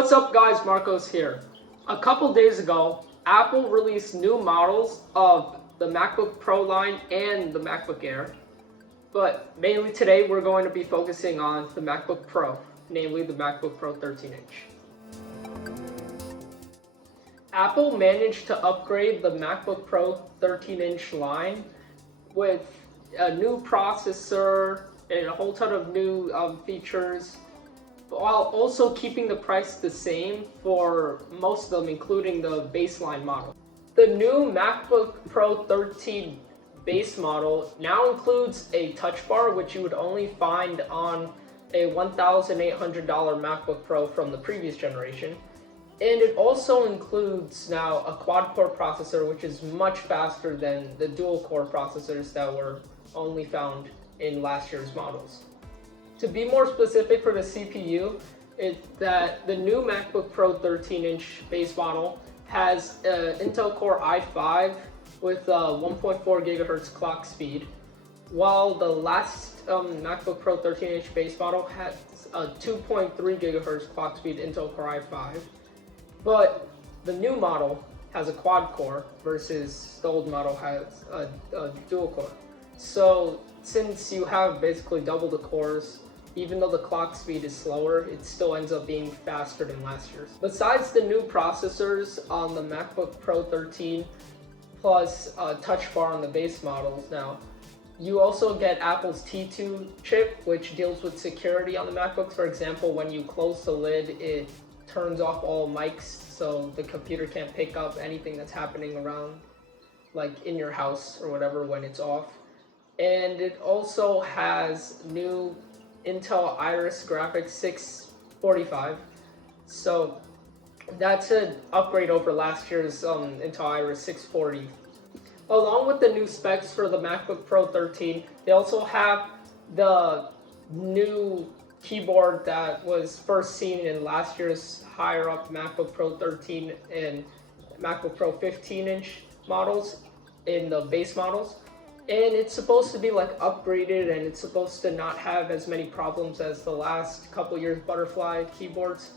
What's up guys, Marcos here. A couple days ago, Apple released new models of the MacBook Pro line and the MacBook Air. But mainly today we're going to be focusing on the MacBook Pro, namely the MacBook Pro 13-inch. Apple managed to upgrade the MacBook Pro 13-inch line with a new processor and a whole ton of new features, while also keeping the price the same for most of them, including the baseline model. The new MacBook Pro 13 base model now includes a touch bar, which you would only find on a $1,800 MacBook Pro from the previous generation. And it also includes now a quad-core processor, which is much faster than the dual-core processors that were only found in last year's models. To be more specific for the CPU, that the new MacBook Pro 13-inch base model has an Intel Core i5 with a 1.4 gigahertz clock speed, while the last MacBook Pro 13-inch base model has a 2.3 gigahertz clock speed Intel Core i5. But the new model has a quad core versus the old model has a dual core. So since you have basically double the cores, even though the clock speed is slower, it still ends up being faster than last year's. Besides the new processors on the MacBook Pro 13 plus a touch bar on the base models now, you also get Apple's T2 chip, which deals with security on the MacBooks. For example, when you close the lid, it turns off all mics so the computer can't pick up anything that's happening around, like in your house or whatever, when it's off. And it also has new Intel Iris Graphics 645. So that's an upgrade over last year's Intel Iris 640. Along with the new specs for the MacBook Pro 13, they also have the new keyboard that was first seen in last year's higher up MacBook Pro 13 and MacBook Pro 15-inch models in the base models. And it's supposed to be like upgraded, and it's supposed to not have as many problems as the last couple years butterfly keyboards.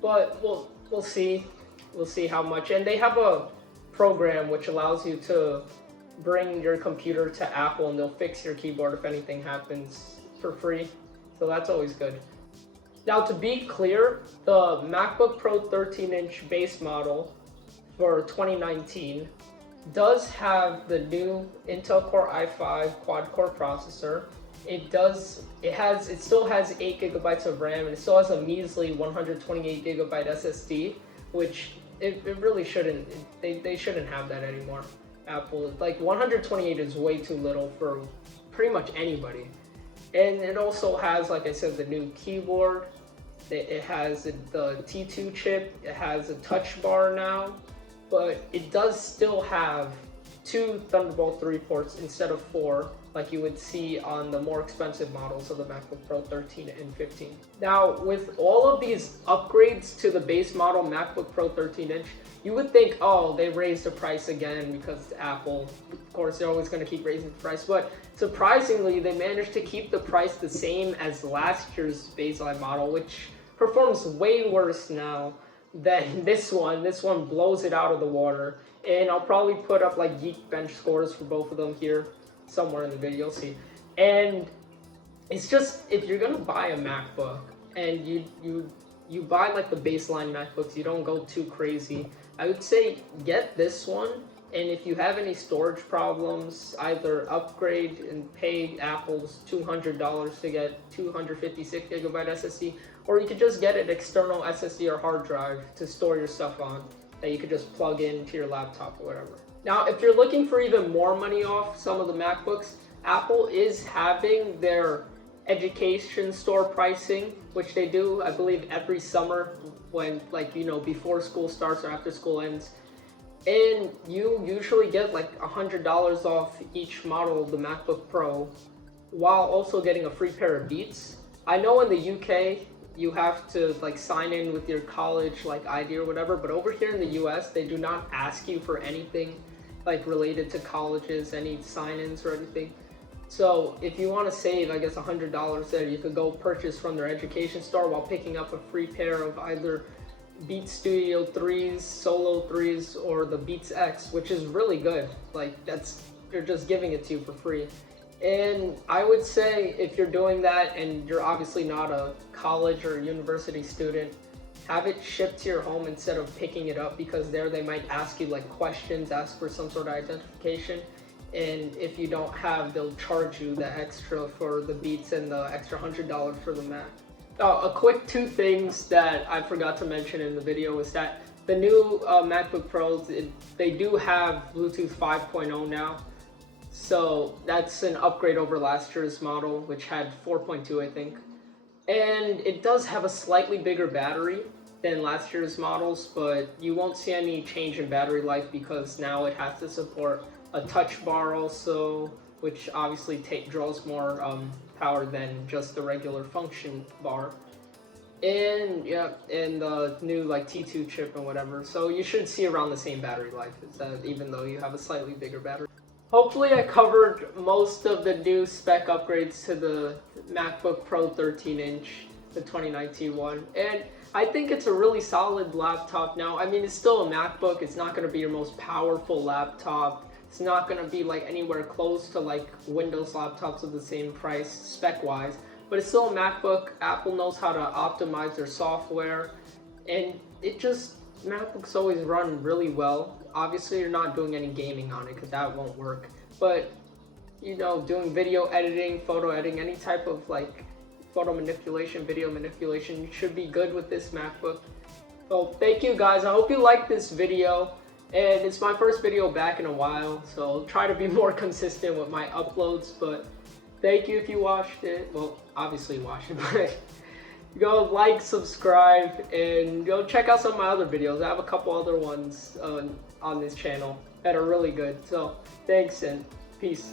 But we'll see. We'll see how much. And they have a program which allows you to bring your computer to Apple and they'll fix your keyboard if anything happens for free. So that's always good. Now, to be clear, the MacBook Pro 13-inch base model for 2019 does have the new Intel Core i5 quad-core processor. It still has 8 gigabytes of RAM, and it still has a measly 128 gigabyte SSD, which it really shouldn't. They shouldn't have that anymore. Apple, like 128 is way too little for pretty much anybody. And it also has, like I said, the new keyboard. It has the T2 chip. It has a touch bar now, but it does still have 2 Thunderbolt 3 ports instead of 4, like you would see on the more expensive models of the MacBook Pro 13 and 15. Now, with all of these upgrades to the base model MacBook Pro 13-inch, you would think, oh, they raised the price again because Apple, of course, they're always going to keep raising the price. But surprisingly, they managed to keep the price the same as last year's baseline model, which performs way worse now than this one. This one blows it out of the water. And I'll probably put up like Geekbench scores for both of them here somewhere in the video, you'll see. And it's just, if you're gonna buy a MacBook and you buy like the baseline MacBooks, you don't go too crazy, I would say get this one. And if you have any storage problems, either upgrade and pay Apple's $200 to get 256 gigabyte SSD, or you could just get an external SSD or hard drive to store your stuff on that you could just plug into your laptop or whatever. Now, if you're looking for even more money off some of the MacBooks, Apple is having their education store pricing, which they do, I believe, every summer when, like, you know, before school starts or after school ends. And you usually get like $100 off each model of the MacBook Pro, while also getting a free pair of Beats. I know in the UK, you have to like sign in with your college like ID or whatever, but over here in the US, they do not ask you for anything like related to colleges, any sign-ins or anything. So if you want to save, I guess, $100 there, you could go purchase from their education store while picking up a free pair of either Beats Studio 3s, Solo 3s, or the Beats X, which is really good. Like, they're just giving it to you for free. And I would say if you're doing that and you're obviously not a college or university student, have it shipped to your home instead of picking it up, because there they might ask you like questions, ask for some sort of identification. And if you don't have, they'll charge you the extra for the Beats and the extra $100 for the Mac. A quick two things that I forgot to mention in the video is that the new MacBook Pros, they do have Bluetooth 5.0 now. So that's an upgrade over last year's model, which had 4.2, I think. And it does have a slightly bigger battery than last year's models, but you won't see any change in battery life because now it has to support a touch bar also, which obviously draws more power than just the regular function bar. And yeah, and the new like T2 chip and whatever. So you should see around the same battery life, even though you have a slightly bigger battery. Hopefully I covered most of the new spec upgrades to the MacBook Pro 13-inch, the 2019 one. And I think it's a really solid laptop now. I mean, it's still a MacBook. It's not going to be your most powerful laptop. It's not going to be like anywhere close to like Windows laptops of the same price spec-wise. But it's still a MacBook. Apple knows how to optimize their software. And MacBooks always run really well. Obviously, you're not doing any gaming on it because that won't work. But, you know, doing video editing, photo editing, any type of like photo manipulation, video manipulation, you should be good with this MacBook. So thank you guys. I hope you liked this video. And it's my first video back in a while, so I'll try to be more consistent with my uploads. But thank you if you watched it. Well, obviously you watched it, but go like, subscribe, and go check out some of my other videos. I have a couple other ones on this channel that are really good. So thanks and peace.